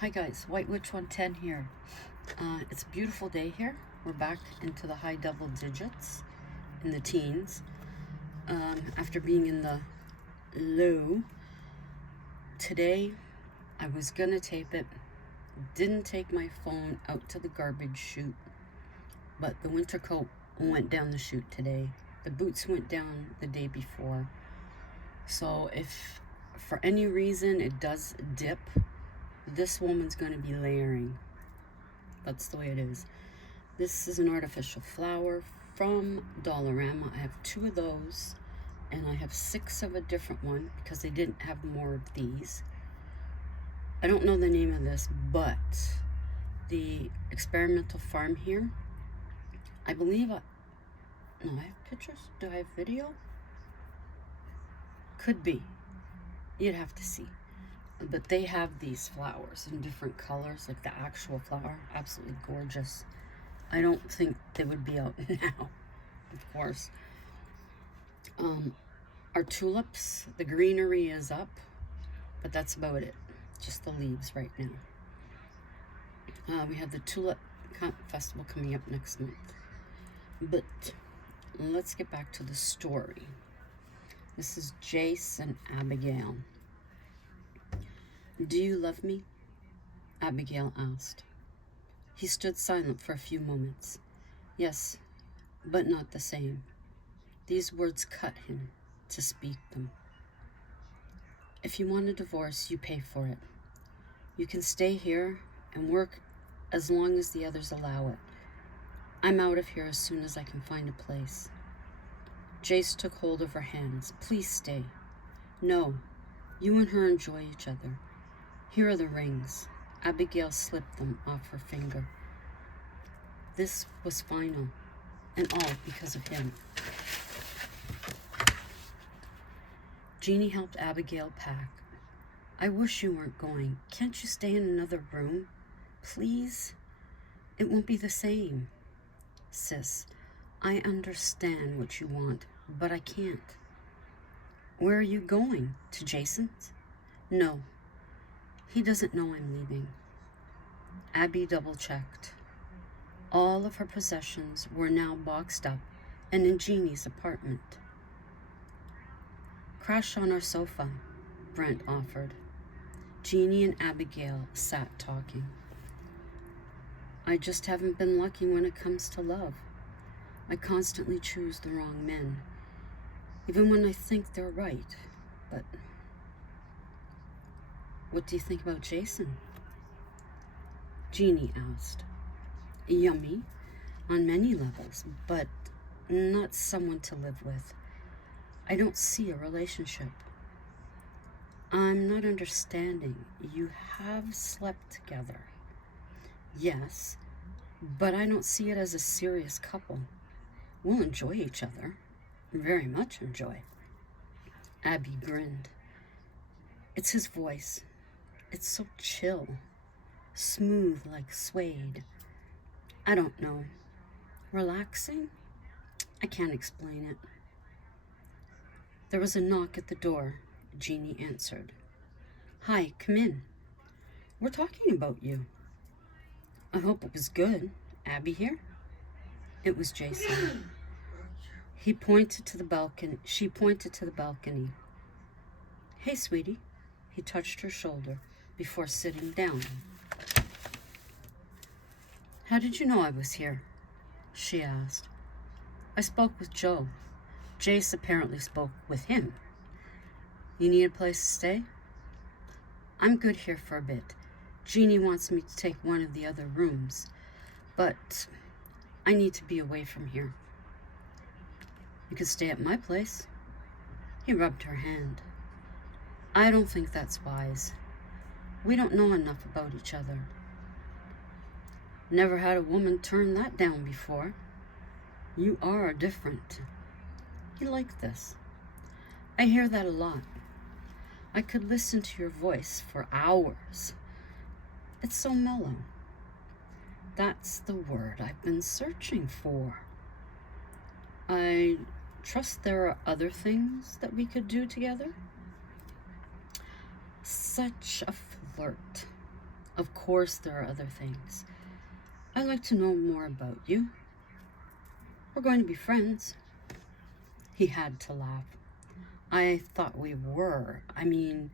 Hi guys, White Witch 110 here. It's a beautiful day here. We're back into the high double digits, in the teens. After being in the low, today I was gonna tape it. Didn't take my phone out to the garbage chute, but the winter coat went down the chute today. The boots went down the day before. So if for any reason it does dip, this woman's going to be layering. That's the way it is. This is an artificial flower from Dollarama. I have 2 of those, and I have 6 of a different one because they didn't have more of these. I don't know the name of this, but the experimental farm here, I believe no, I have pictures. Do I have video? Could be. You'd have to see. But they have these flowers in different colors, like the actual flower. Absolutely gorgeous. I don't think they would be out now, of course. Our tulips, the greenery is up, but that's about it. Just the leaves right now. We have the Tulip Festival coming up next month. But let's get back to the story. This is Jace and Abigail. "Do you love me?" Abigail asked. He stood silent for a few moments. Yes, but not the same. These words cut him to speak them. "If you want a divorce, you pay for it. You can stay here and work as long as the others allow it. I'm out of here as soon as I can find a place." Jace took hold of her hands. "Please stay." "No, you and her enjoy each other. Here are the rings." Abigail slipped them off her finger. This was final, and all because of him. Jeannie helped Abigail pack. "I wish you weren't going. Can't you stay in another room? Please? It won't be the same." "Sis, I understand what you want, but I can't." "Where are you going? To Jason's?" "No. He doesn't know I'm leaving." Abby double-checked. All of her possessions were now boxed up and in Jeannie's apartment. "Crash on our sofa," Brent offered. Jeannie and Abigail sat talking. "I just haven't been lucky when it comes to love. I constantly choose the wrong men, even when I think they're right. But what do you think about Jason?" Jeannie asked. "Yummy, on many levels, but not someone to live with. I don't see a relationship." "I'm not understanding. You have slept together." "Yes, but I don't see it as a serious couple. We'll enjoy each other. Very much enjoy." Abby grinned. "It's his voice. It's so chill. Smooth like suede. I don't know. Relaxing? I can't explain it." There was a knock at the door. Jeannie answered. "Hi, come in. We're talking about you." "I hope it was good. Abby here?" It was Jason. She pointed to the balcony. "Hey, sweetie." He touched her shoulder before sitting down. "How did you know I was here?" she asked. "I spoke with Joe. Jace apparently spoke with him." "You need a place to stay?" "I'm good here for a bit. Jeannie wants me to take one of the other rooms, but I need to be away from here." "You could stay at my place." He rubbed her hand. "I don't think that's wise. We don't know enough about each other." "Never had a woman turn that down before. You are different." He liked this. "I hear that a lot. I could listen to your voice for hours. It's so mellow." "That's the word I've been searching for." "I trust there are other things that we could do together." Such a flirt. Of course there are other things. I'd like to know more about you. We're going to be friends. He had to laugh. I thought we were. I mean,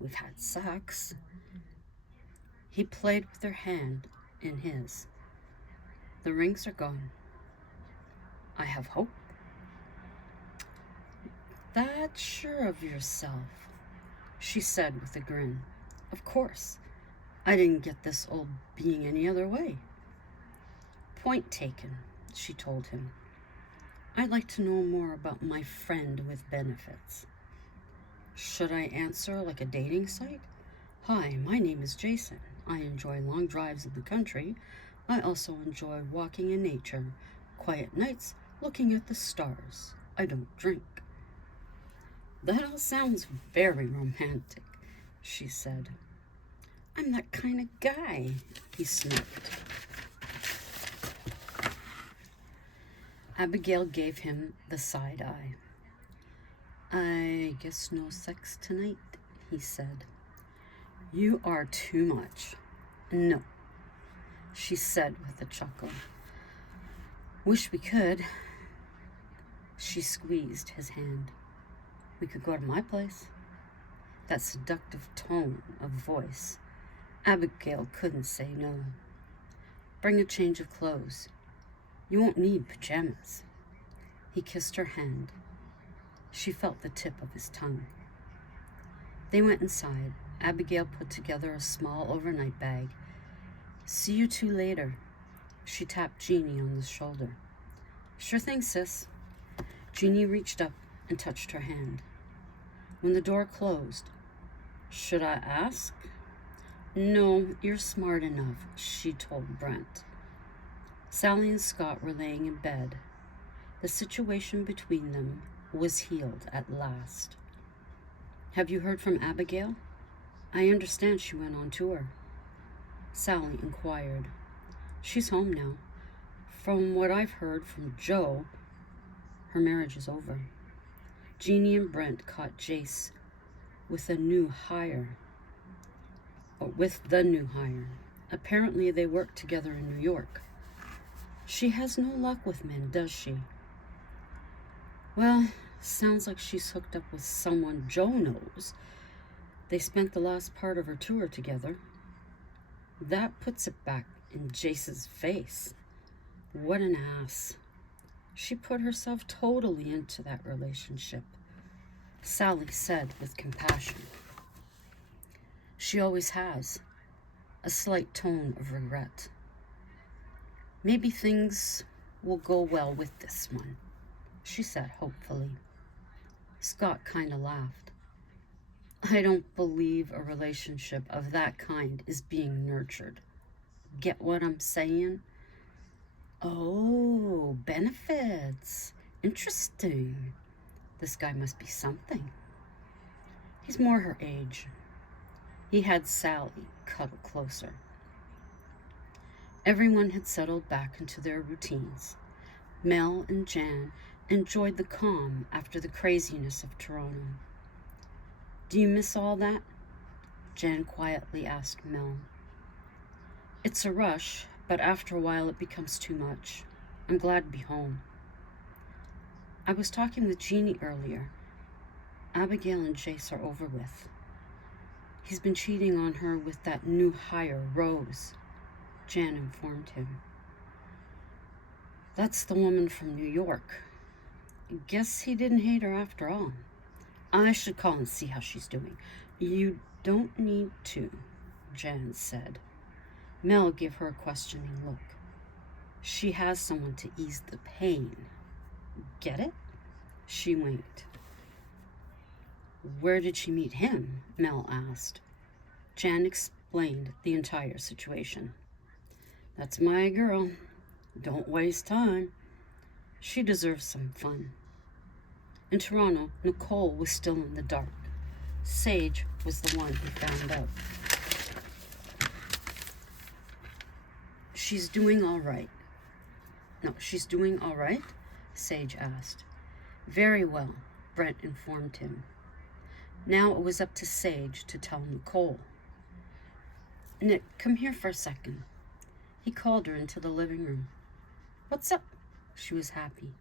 we've had sex. He played with her hand in his. The rings are gone. I have hope. That's sure of yourself, she said with a grin. Of course. I didn't get this old being any other way. Point taken, she told him. I'd like to know more about my friend with benefits. Should I answer like a dating site? Hi, my name is Jason. I enjoy long drives in the country. I also enjoy walking in nature, quiet nights, looking at the stars. I don't drink. That all sounds very romantic, she said. I'm that kind of guy, he smirked. Abigail gave him the side eye. I guess no sex tonight, he said. You are too much. No, she said with a chuckle. Wish we could. She squeezed his hand. We could go to my place. That seductive tone of voice. Abigail couldn't say no. Bring a change of clothes. You won't need pajamas. He kissed her hand. She felt the tip of his tongue. They went inside. Abigail put together a small overnight bag. See you two later. She tapped Jeannie on the shoulder. Sure thing, sis. Jeannie reached up and touched her hand. When the door closed, should I ask? No, you're smart enough, she told Brent. Sally and Scott were laying in bed. The situation between them was healed at last. Have you heard from Abigail? I understand she went on tour. Sally inquired. She's home now. From what I've heard from Joe, her marriage is over. Jeannie and Brent caught Jace with the new hire. Apparently they work together in New York. She has no luck with men, does she? Well, sounds like she's hooked up with someone Joe knows. They spent the last part of her tour together. That puts it back in Jace's face. What an ass. She put herself totally into that relationship, Sally said with compassion. She always has, a slight tone of regret. Maybe things will go well with this one, she said hopefully. Scott kind of laughed. I don't believe a relationship of that kind is being nurtured. Get what I'm saying? Oh, benefits. Interesting. This guy must be something. He's more her age. He had Sally cuddle closer. Everyone had settled back into their routines. Mel and Jan enjoyed the calm after the craziness of Toronto. Do you miss all that? Jan quietly asked Mel. It's a rush, but after a while it becomes too much. I'm glad to be home. I was talking with Jeannie earlier. Abigail and Jace are over with. He's been cheating on her with that new hire, Rose, Jan informed him. That's the woman from New York. Guess he didn't hate her after all. I should call and see how she's doing. You don't need to, Jan said. Mel gave her a questioning look. She has someone to ease the pain. Get it? She winked. Where did she meet him? Mel asked. Jan explained the entire situation. That's my girl. Don't waste time. She deserves some fun. In Toronto, Nicole was still in the dark. Sage was the one who found out. She's doing all right. Sage asked. Very well, Brent informed him. Now it was up to Sage to tell Nicole. Nick, come here for a second. He called her into the living room. What's up? She was happy.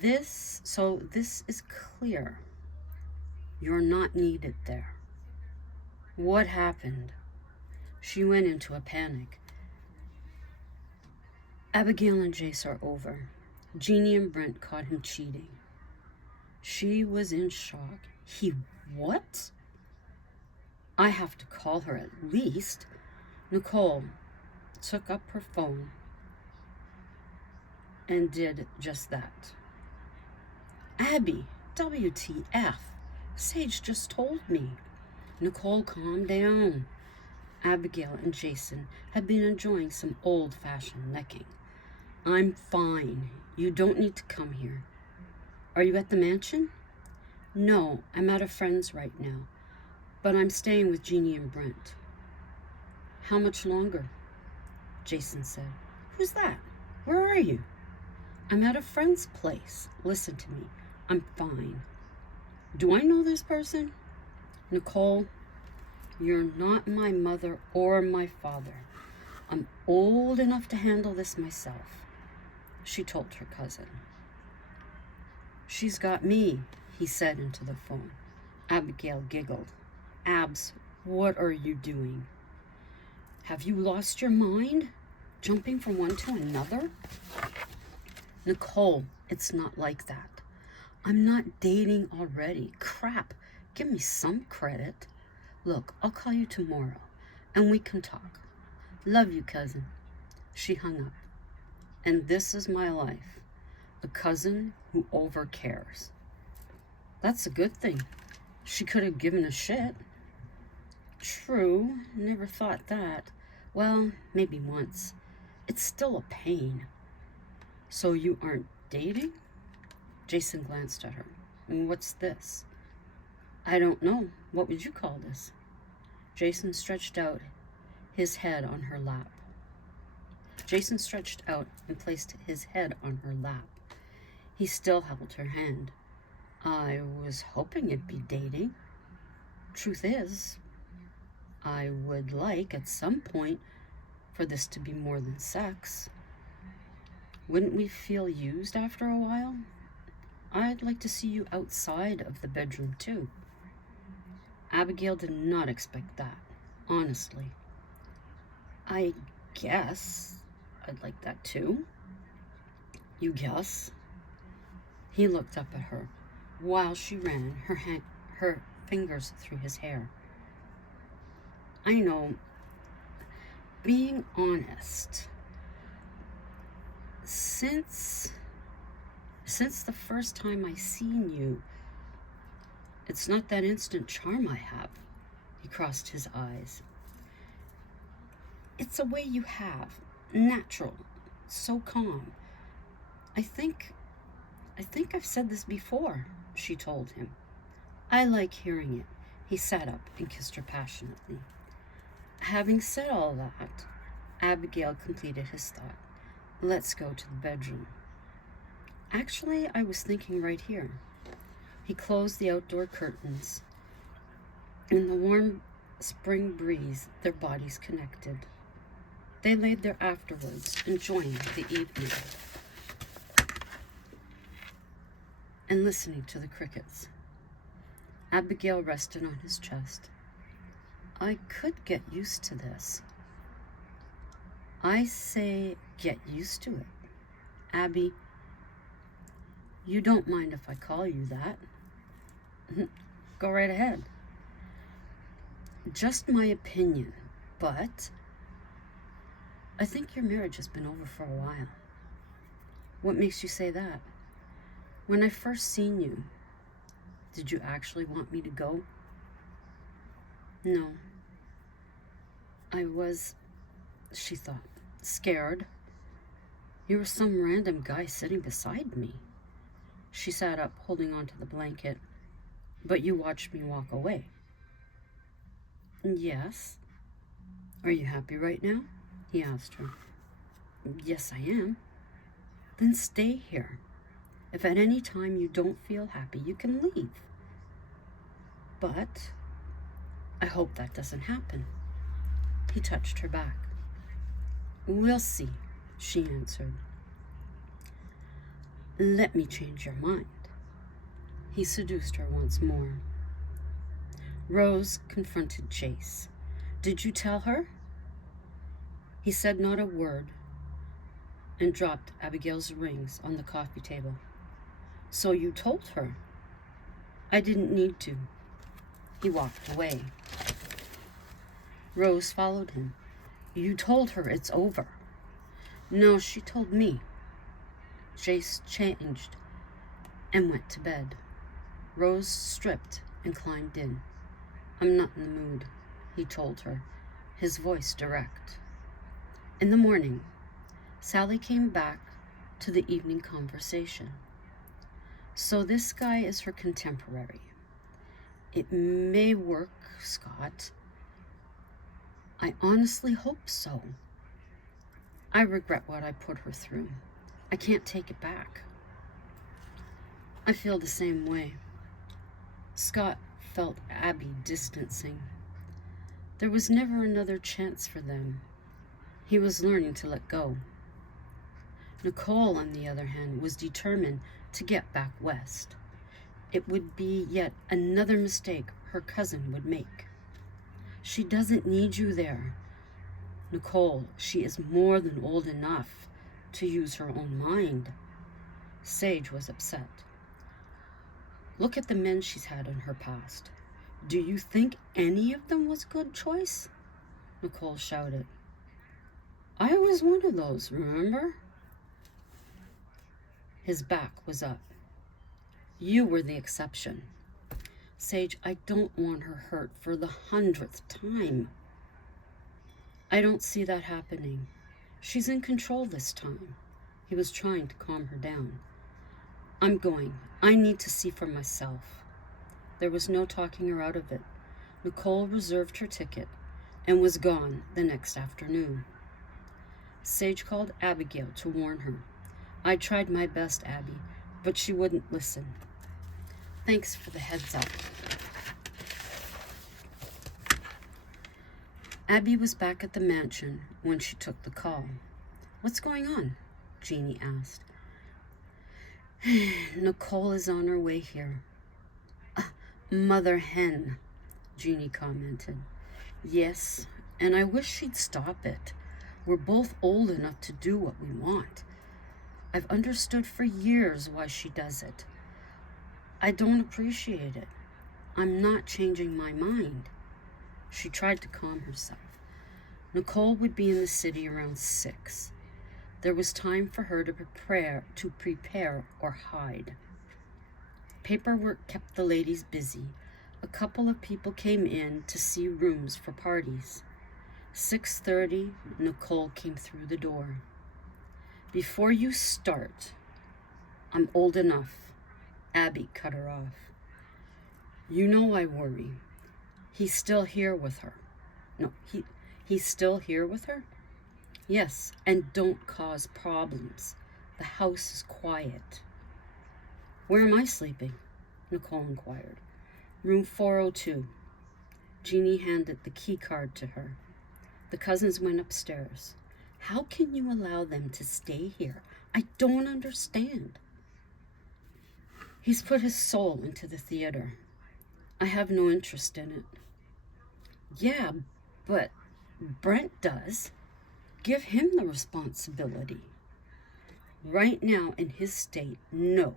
This is clear. You're not needed there. What happened? She went into a panic. Abigail and Jace are over. Jeannie and Brent caught him cheating. She was in shock. He what? I have to call her at least. Nicole took up her phone and did just that. Abby, WTF? Sage just told me. Nicole, calm down. Abigail and Jason had been enjoying some old-fashioned necking. I'm fine. You don't need to come here. Are you at the mansion? No, I'm at a friend's right now, but I'm staying with Jeannie and Brent. How much longer? Jason said. Who's that? Where are you? I'm at a friend's place. Listen to me. I'm fine. Do I know this person? Nicole, you're not my mother or my father. I'm old enough to handle this myself, she told her cousin. She's got me, he said into the phone. Abigail giggled. Abs, what are you doing? Have you lost your mind? Jumping from one to another? Nicole, it's not like that. I'm not dating already. Crap, give me some credit. Look, I'll call you tomorrow, and we can talk. Love you, cousin. She hung up. And this is my life. A cousin who overcares. That's a good thing. She could have given a shit. True, never thought that. Well, maybe once. It's still a pain. So you aren't dating? Jason glanced at her. What's this? I don't know. What would you call this? Jason stretched out his head on her lap. Jason stretched out and placed his head on her lap. He still held her hand. I was hoping it'd be dating. Truth is, I would like at some point for this to be more than sex. Wouldn't we feel used after a while? I'd like to see you outside of the bedroom too. Abigail did not expect that, honestly. I guess I'd like that too. You guess? He looked up at her while she ran her fingers through his hair. I know, being honest, since the first time I seen you, it's not that instant charm I have. He crossed his eyes. It's a way you have, natural, so calm. I think I've said this before, she told him. I like hearing it. He sat up and kissed her passionately. Having said all that, Abigail completed his thought. Let's go to the bedroom. Actually, I was thinking right here. He closed the outdoor curtains. In the warm spring breeze, their bodies connected. They laid there afterwards, enjoying the evening and listening to the crickets. Abigail rested on his chest. I could get used to this. I say get used to it. Abby, you don't mind if I call you that? Go right ahead. Just my opinion, but I think your marriage has been over for a while. What makes you say that? When I first seen you, did you actually want me to go? No. I was, she thought, scared. You were some random guy sitting beside me. She sat up, holding onto the blanket. But you watched me walk away. Yes. Are you happy right now? He asked her. Yes, I am. Then stay here. If at any time you don't feel happy, you can leave. But I hope that doesn't happen. He touched her back. We'll see, she answered. Let me change your mind. He seduced her once more. Rose confronted Chase. Did you tell her? He said not a word and dropped Abigail's rings on the coffee table. So you told her? I didn't need to. He walked away. Rose followed him. You told her it's over. No, she told me. Chase changed and went to bed. Rose stripped and climbed in. I'm not in the mood, he told her, his voice direct. In the morning, Sally came back to the evening conversation. So this guy is her contemporary. It may work, Scott. I honestly hope so. I regret what I put her through. I can't take it back. I feel the same way. Scott felt Abby distancing. There was never another chance for them. He was learning to let go. Nicole, on the other hand, was determined to get back west. It would be yet another mistake her cousin would make. She doesn't need you there. Nicole, she is more than old enough to use her own mind. Sage was upset. Look at the men she's had in her past. Do you think any of them was a good choice? Nicole shouted. I was one of those, remember? His back was up. You were the exception. Sage, I don't want her hurt for the 100th time. I don't see that happening. She's in control this time. He was trying to calm her down. I'm going. I need to see for myself. There was no talking her out of it. Nicole reserved her ticket and was gone the next afternoon. Sage called Abigail to warn her. I tried my best, Abby, but she wouldn't listen. Thanks for the heads up. Abby was back at the mansion when she took the call. What's going on? Jeannie asked. Nicole is on her way here. Mother hen, Jeannie commented. Yes, and I wish she'd stop it. We're both old enough to do what we want. I've understood for years why she does it. I don't appreciate it. I'm not changing my mind. She tried to calm herself. Nicole would be in the city around 6. There was time for her to prepare or hide. Paperwork kept the ladies busy. A couple of people came in to see rooms for parties. 6:30, Nicole came through the door. Before you start, I'm old enough. Abby cut her off. You know I worry. He's still here with her. No, he's still here with her? Yes, and don't cause problems. The house is quiet. Where am I sleeping? Nicole inquired. Room 402. Jeannie handed the key card to her. The cousins went upstairs. How can you allow them to stay here? I don't understand. He's put his soul into the theater. I have no interest in it. Yeah, but Brent does. Give him the responsibility. Right now, in his state, no.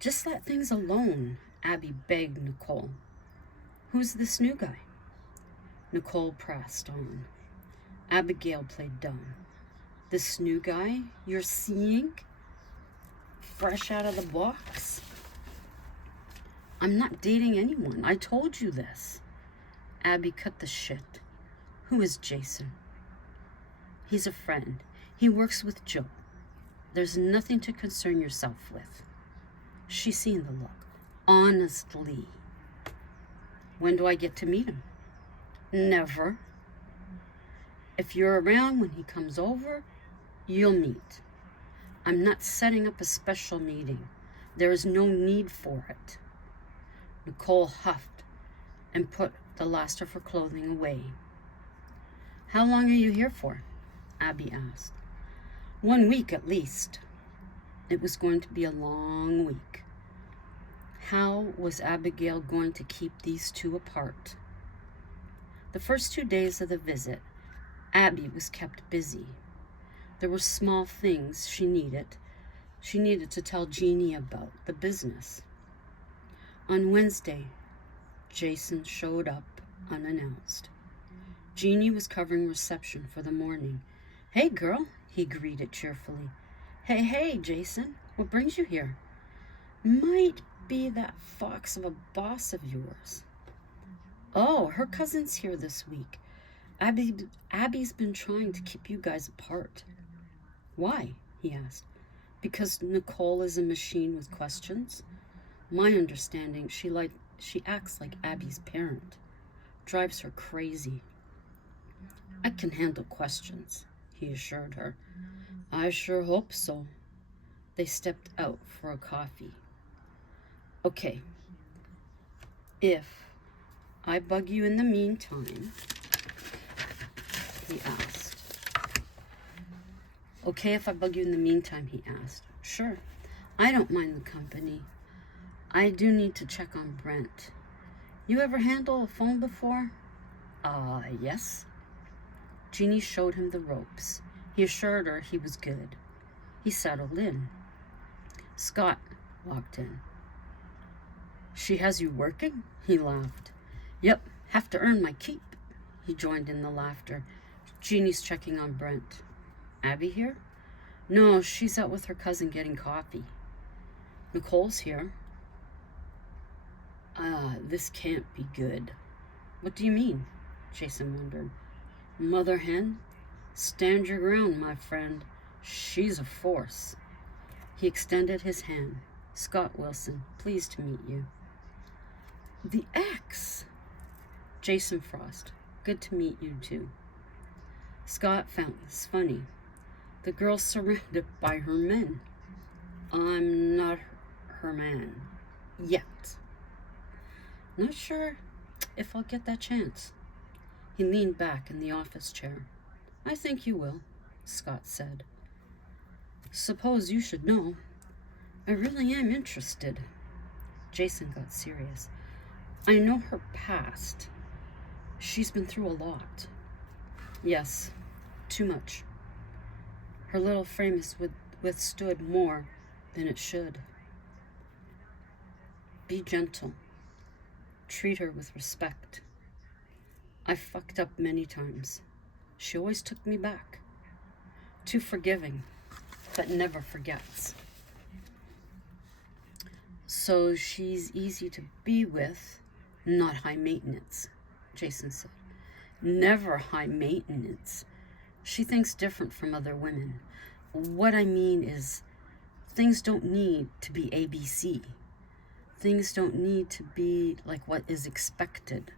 Just let things alone, Abby begged Nicole. Who's this new guy? Nicole pressed on. Abigail played dumb. This new guy you're seeing? Fresh out of the box? I'm not dating anyone. I told you this. Abby cut the shit. Who is Jason? He's a friend. He works with Joe. There's nothing to concern yourself with. She's seen the look. Honestly. When do I get to meet him? Never. If you're around when he comes over, you'll meet. I'm not setting up a special meeting. There is no need for it. Nicole huffed and put the last of her clothing away. "How long are you here for?" Abby asked. 1 week at least. It was going to be a long week. How was Abigail going to keep these two apart? The first 2 days of the visit, Abby was kept busy. There were small things she needed to tell Jeannie about the business. On Wednesday, Jason showed up unannounced. Jeannie was covering reception for the morning. "Hey, girl," he greeted cheerfully. Hey, Jason, what brings you here?" "Might be that fox of a boss of yours." "Oh, her cousin's here this week. Abby's been trying to keep you guys apart." "Why?" he asked. "Because Nicole is a machine with questions. My understanding, she acts like Abby's parent. Drives her crazy." "I can handle questions," he assured her. "I sure hope so." They stepped out for a coffee. "Okay, if I bug you in the meantime," he asked. He asked. "Sure, I don't mind the company. I do need to check on Brent. You ever handle a phone before?" Yes." Jeannie showed him the ropes. He assured her he was good. He settled in. Scott walked in. "She has you working?" He laughed. "Yep, have to earn my keep." He joined in the laughter. "Jeannie's checking on Brent." "Abby here?" "No, she's out with her cousin getting coffee." "Nicole's here." This can't be good." "What do you mean?" Jason wondered. "Mother hen? Stand your ground, my friend. She's a force." He extended his hand. "Scott Wilson, pleased to meet you." "The ex." "Jason Frost, good to meet you too." Scott found this funny. The girl's surrounded by her men. "I'm not her man. Yet." "Not sure if I'll get that chance." He leaned back in the office chair. "I think you will," Scott said. "Suppose you should know. I really am interested." Jason got serious. "I know her past. She's been through a lot." "Yes, too much. Her little frame has withstood more than it should." "Be gentle. Treat her with respect. I fucked up many times. She always took me back. Too forgiving, but never forgets." "So she's easy to be with, not high maintenance," Jason said. "Never high maintenance. She thinks different from other women. What I mean is, things don't need to be ABC. Things don't need to be like what is expected.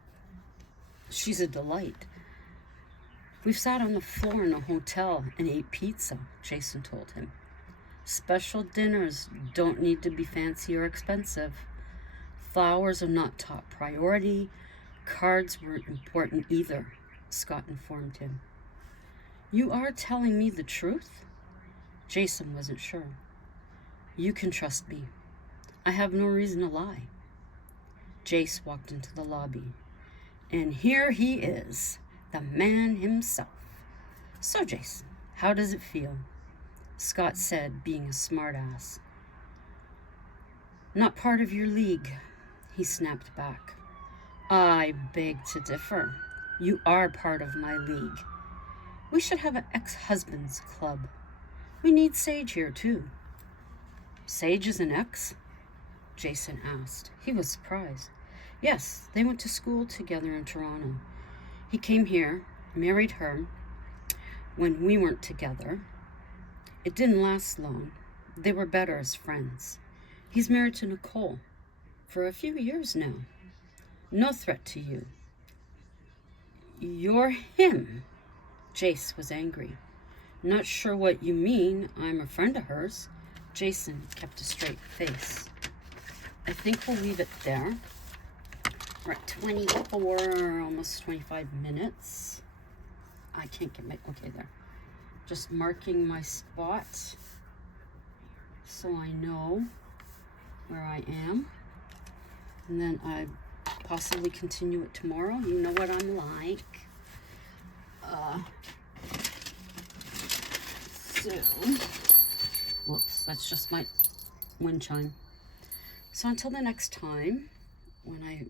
She's a delight. We've sat on the floor in a hotel and ate pizza," Jason told him. "Special dinners don't need to be fancy or expensive. Flowers are not top priority. Cards weren't important either," Scott informed him. "You are telling me the truth?" Jason wasn't sure. "You can trust me. I have no reason to lie." Jace walked into the lobby. "And here he is, the man himself. So, Jason, how does it feel?" Scott said, being a smartass. "Not part of your league," he snapped back. "I beg to differ. You are part of my league. We should have an ex-husbands club. We need Sage here, too." "Sage is an ex?" Jason asked. He was surprised. "Yes, they went to school together in Toronto. He came here, married her when we weren't together. It didn't last long. They were better as friends. He's married to Nicole for a few years now. No threat to you." "You're him." Jace was angry. "Not sure what you mean. I'm a friend of hers." Jason kept a straight face. "I think we'll leave it there. We're at 24, almost 25 minutes. I can't get my, okay, there. Just marking my spot so I know where I am. And then I possibly continue it tomorrow. You know what I'm like. So, whoops, that's just my wind chime. So until the next time, when I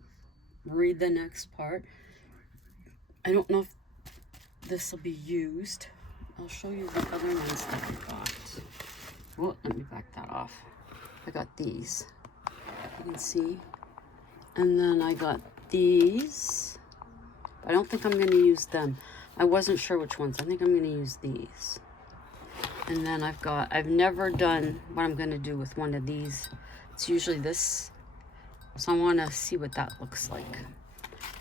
read the next part, I don't know if this will be used. I'll show you the other ones that I got. Well, let me back that off. I got these, you can see. And then I got these. I don't think I'm going to use them. I wasn't sure which ones. I think I'm going to use these. And then I've never done what I'm going to do with one of these. It's usually this. So I want to see what that looks like.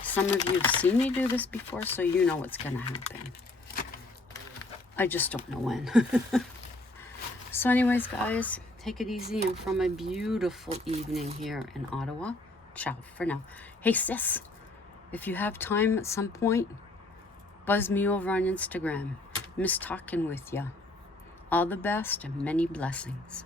Some of you have seen me do this before, so you know what's going to happen. I just don't know when. So anyways, guys, take it easy. And from a beautiful evening here in Ottawa, ciao for now. Hey, sis, if you have time at some point, buzz me over on Instagram. Miss talking with ya. All the best and many blessings.